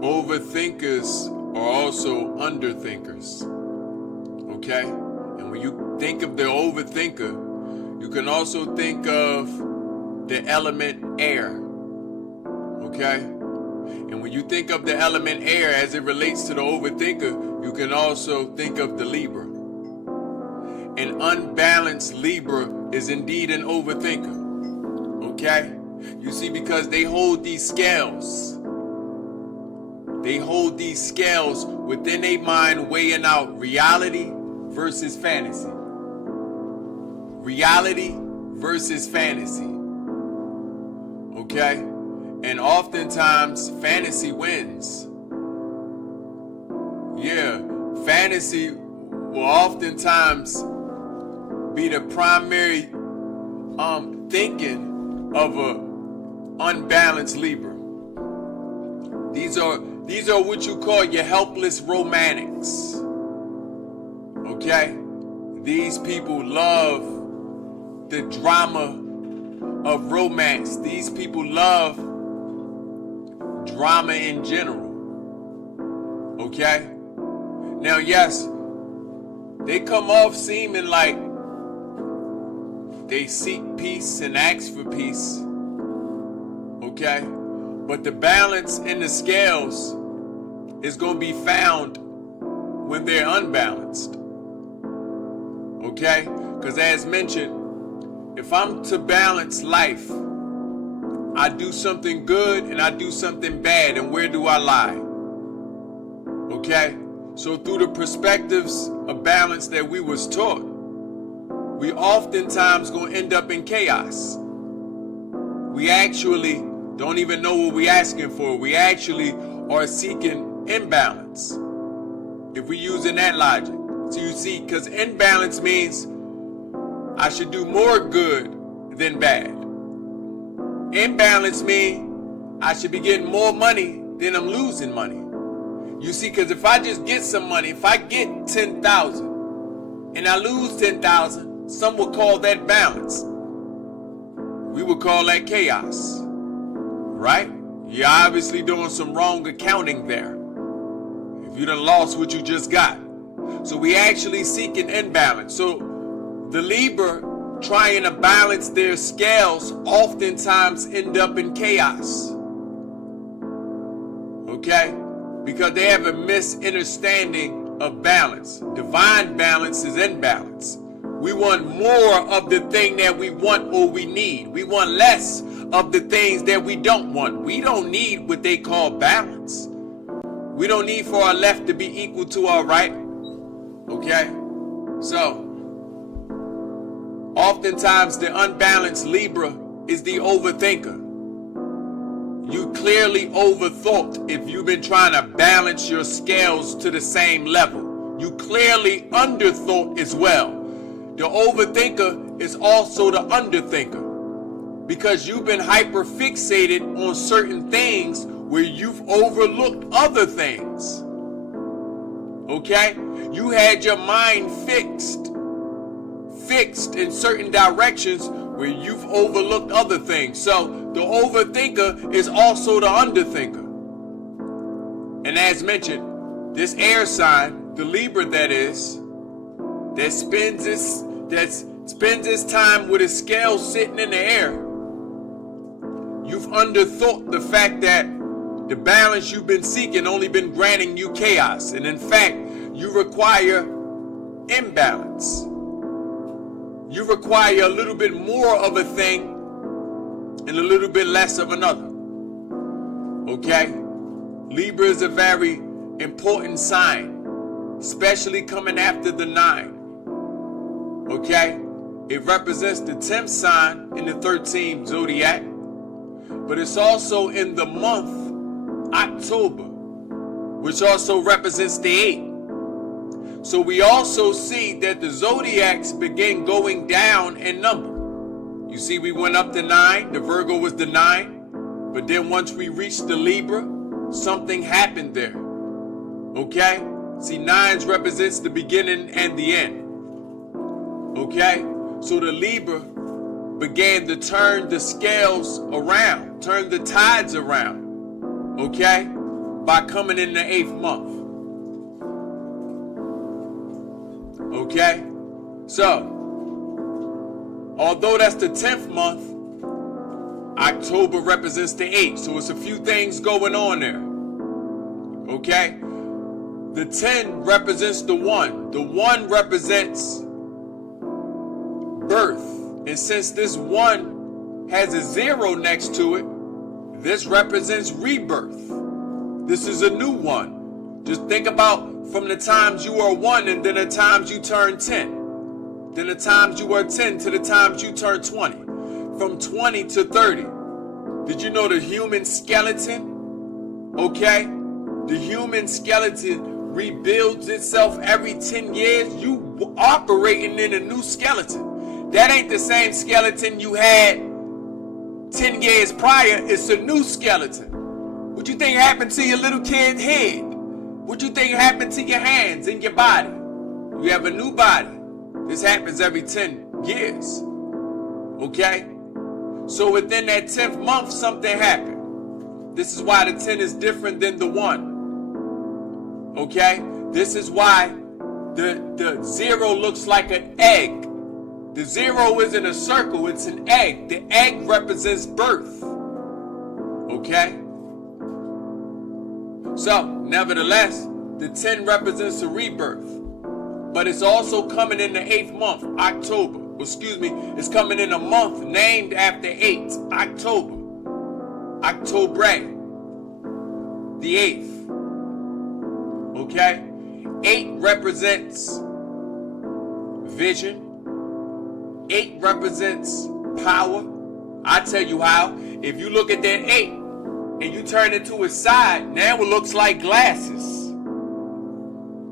Overthinkers are also underthinkers. Okay? And when you think of the overthinker, you can also think of the element air. Okay? And when you think of the element air as it relates to the overthinker, you can also think of the Libra. An unbalanced Libra is indeed an overthinker. Okay? You see, because they hold these scales. They hold these scales within their mind, weighing out reality versus fantasy. Reality versus fantasy. Okay? And oftentimes, fantasy wins. Yeah, fantasy will oftentimes be the primary thinking of a unbalanced Libra. These are what you call your helpless romantics. Okay? These people love the drama of romance. These people love drama in general. Okay? Now, yes, they come off seeming like they seek peace and ask for peace. Okay? But the balance in the scales is going to be found when they're unbalanced. Okay? Because as mentioned, if I'm to balance life, I do something good and I do something bad, and where do I lie? Okay? So through the perspectives of balance that we was taught, we oftentimes gonna end up in chaos. We actually don't even know what we're asking for. We actually are seeking imbalance, if we're using that logic. So you see, because imbalance means I should do more good than bad. Imbalance means I should be getting more money than I'm losing money. You see, because if I just get some money, if I get 10,000 and I lose 10,000, some would call that balance. We would call that chaos. Right? You're obviously doing some wrong accounting there, if you done lost what you just got. So we actually seek an imbalance. So the Libra trying to balance their scales oftentimes end up in chaos. Okay? Because they have a misunderstanding of balance. Divine balance is imbalance. We want more of the thing that we want or we need. We want less of the things that we don't want. We don't need what they call balance. We don't need for our left to be equal to our right. Okay? So, oftentimes the unbalanced Libra is the overthinker. You clearly overthought if you've been trying to balance your scales to the same level. You clearly underthought as well. The overthinker is also the underthinker, because you've been hyper fixated on certain things where you've overlooked other things. Okay? You had your mind fixed in certain directions where you've overlooked other things. So the overthinker is also the underthinker. And as mentioned, this air sign, the Libra that is, that spends its time with his scales sitting in the air, you've underthought the fact that the balance you've been seeking only been granting you chaos. And in fact, you require imbalance. You require a little bit more of a thing and a little bit less of another. Okay? Libra is a very important sign, especially coming after the 9. Okay? It represents the 10th sign in the 13th zodiac, but it's also in the month October, which also represents the 8. So we also see that the zodiacs begin going down in number. You see, we went up to 9, the Virgo was the 9, but then once we reached the Libra, something happened there. Okay? See, 9 represents the beginning and the end. Okay? So the Libra began to turn the scales around, turn the tides around. Okay? by coming in the 8th month. Okay? So, although that's the 10th month, October represents the 8th. So it's a few things going on there. Okay? The 10 represents the 1. The 1 represents birth. And since this 1 has a 0 next to it, this represents rebirth. This is a new 1. Just think about from the times you are 1 and then the times you turn 10. Then the times you are 10 to the times you turn 20. From 20 to 30. Did you know the human skeleton? Okay? The human skeleton rebuilds itself every 10 years. You operating in a new skeleton. That ain't the same skeleton you had 10 years prior. It's a new skeleton. What you think happened to your little kid's head? What you think happened to your hands and your body? You have a new body. This happens every 10 years. Okay? So within that 10th month, something happened. This is why the 10 is different than the 1. Okay? This is why the 0 looks like an egg. The 0 isn't a circle, it's an egg. The egg represents birth. Okay? So, nevertheless, the 10 represents a rebirth. But it's also coming in the 8th month, October. It's coming in a month named after 8, October. October, the 8th. Okay? 8 represents vision. 8 represents power. I tell you how. If you look at that 8 and you turn it to its side, now it looks like glasses.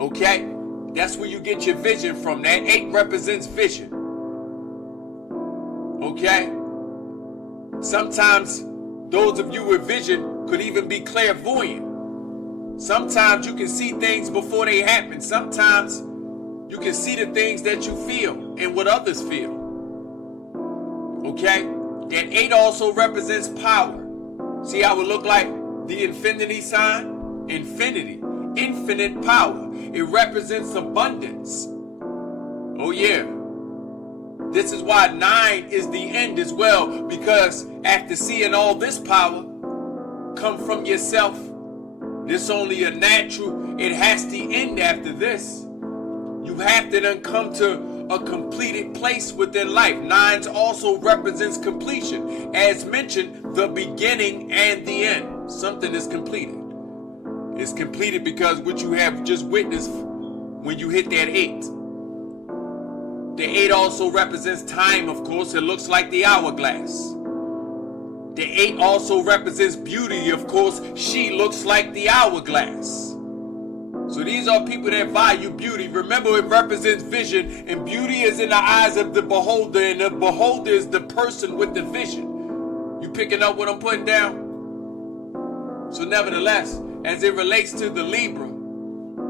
Okay? That's where you get your vision from. That 8 represents vision. Okay? Sometimes those of you with vision could even be clairvoyant. Sometimes you can see things before they happen. Sometimes you can see the things that you feel and what others feel. Okay? That 8 also represents power. See how it look like the infinity sign? Infinity. Infinite power. It represents abundance. Oh yeah. This is why 9 is the end as well, because after seeing all this power come from yourself, this only a natural, it has to end after this. You have to then come to a completed place within life. 9 also represents completion. As mentioned, the beginning and the end. Something is completed. It's completed because what you have just witnessed when you hit that 8. The 8 also represents time, of course. It looks like the hourglass. The 8 also represents beauty, of course. She looks like the hourglass. So these are people that value beauty. Remember, it represents vision, and beauty is in the eyes of the beholder, and the beholder is the person with the vision. You picking up what I'm putting down? So nevertheless, as it relates to the Libra,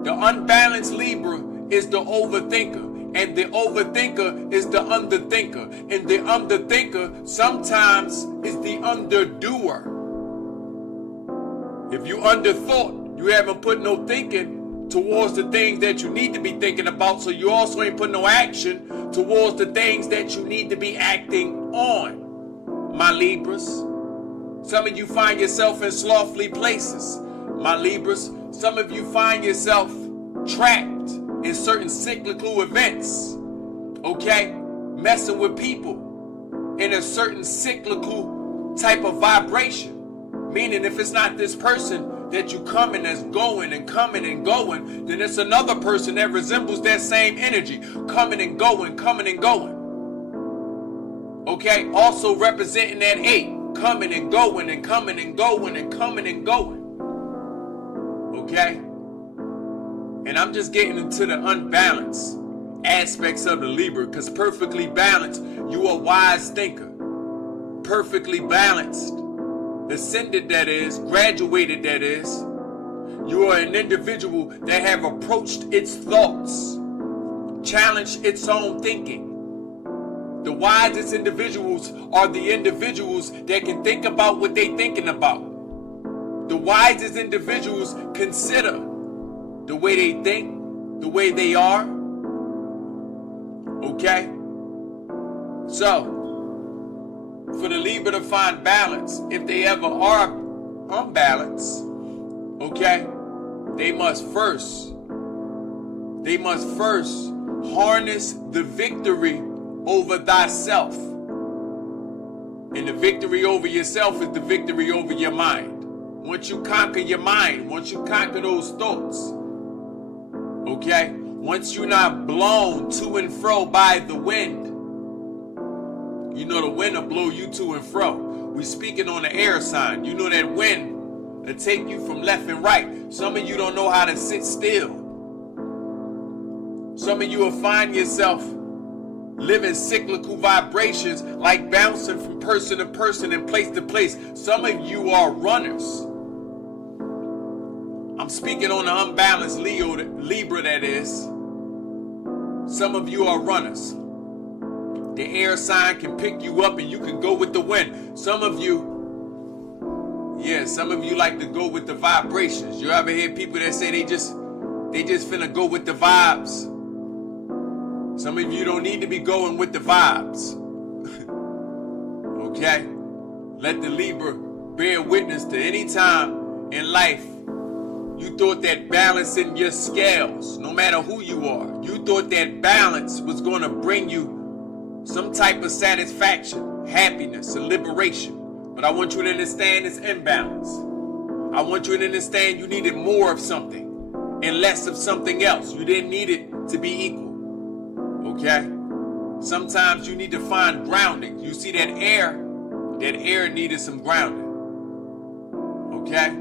the unbalanced Libra is the overthinker. And the overthinker is the underthinker. And the underthinker sometimes is the underdoer. If you underthought, you haven't put no thinking towards the things that you need to be thinking about. So you also ain't put no action towards the things that you need to be acting on, my Libras. Some of you find yourself in slothful places, my Libras. Some of you find yourself trapped in certain cyclical events, okay? Messing with people in a certain cyclical type of vibration. Meaning if it's not this person that you coming that's going and coming and going, then it's another person that resembles that same energy. Coming and going, coming and going. Okay? Also representing that 8. Coming and going and coming and going and coming and going. Okay? And I'm just getting into the unbalanced aspects of the Libra, because perfectly balanced, you are a wise thinker. Perfectly balanced, ascended that is, graduated that is, you are an individual that have approached its thoughts, challenged its own thinking. The wisest individuals are the individuals that can think about what they're thinking about. The wisest individuals consider the way they think, the way they are. Okay? So, for the Libra to find balance, if they ever are unbalanced, okay, they must first harness the victory over thyself. And the victory over yourself is the victory over your mind. Once you conquer your mind, once you conquer those thoughts, okay, once you're not blown to and fro by the wind, you know the wind will blow you to and fro. We speaking on the air sign. You know that wind will take you from left and right. Some of you don't know how to sit still. Some of you will find yourself living cyclical vibrations, like bouncing from person to person and place to place. Some of you are runners. I'm speaking on the unbalanced Libra, that is. Some of you are runners. The air sign can pick you up and you can go with the wind. Some of you like to go with the vibrations. You ever hear people that say they just finna go with the vibes? Some of you don't need to be going with the vibes. Okay? Let the Libra bear witness to any time in life you thought that balancing your scales, no matter who you are, you thought that balance was going to bring you some type of satisfaction, happiness, and liberation. But I want you to understand it's imbalance. I want you to understand you needed more of something and less of something else. You didn't need it to be equal. Okay? Sometimes you need to find grounding. You see that air needed some grounding. Okay?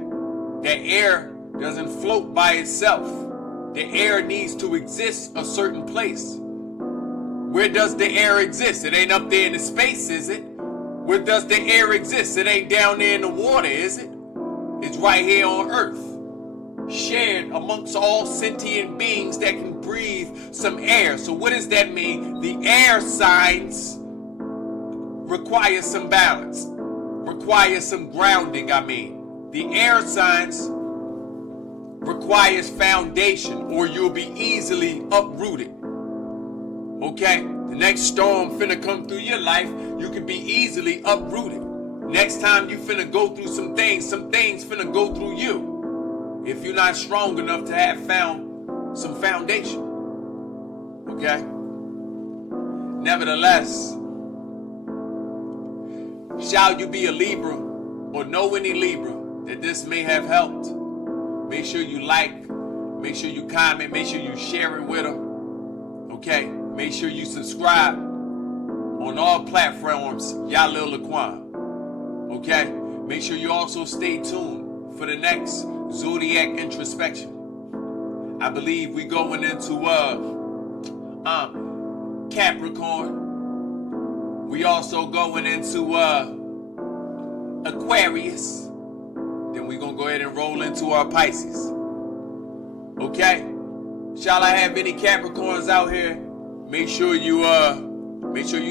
That air doesn't float by itself. The air needs to exist a certain place. Where does the air exist? It ain't up there in the space, is it? Where does the air exist? It ain't down there in the water, is it? It's right here on Earth. Shared amongst all sentient beings that can breathe some air. So what does that mean? The air signs require some balance. Require some grounding, The air signs requires foundation, or you'll be easily uprooted. Okay? The next storm finna come through your life, you can be easily uprooted. Next time you finna go through some things finna go through you. If you're not strong enough to have found some foundation. Okay? Nevertheless, shall you be a Libra or know any Libra that this may have helped, make sure you like, make sure you comment, make sure you share it with them. Okay? Make sure you subscribe on all platforms, Yalil Laquan. Okay? Make sure you also stay tuned for the next Zodiac introspection. I believe we going into Capricorn. We also going into Aquarius. Then we gonna go ahead and roll into our Pisces. Okay? Shall I have any Capricorns out here? Make sure you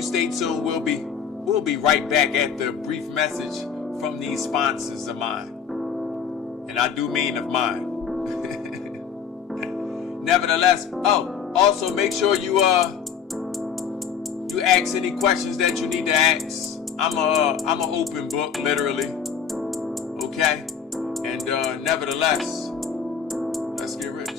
stay tuned. We'll be right back after a brief message from these sponsors of mine. And I do mean of mine. Nevertheless, also make sure you ask any questions that you need to ask. I'm an open book, literally. Okay? And nevertheless, let's get rich.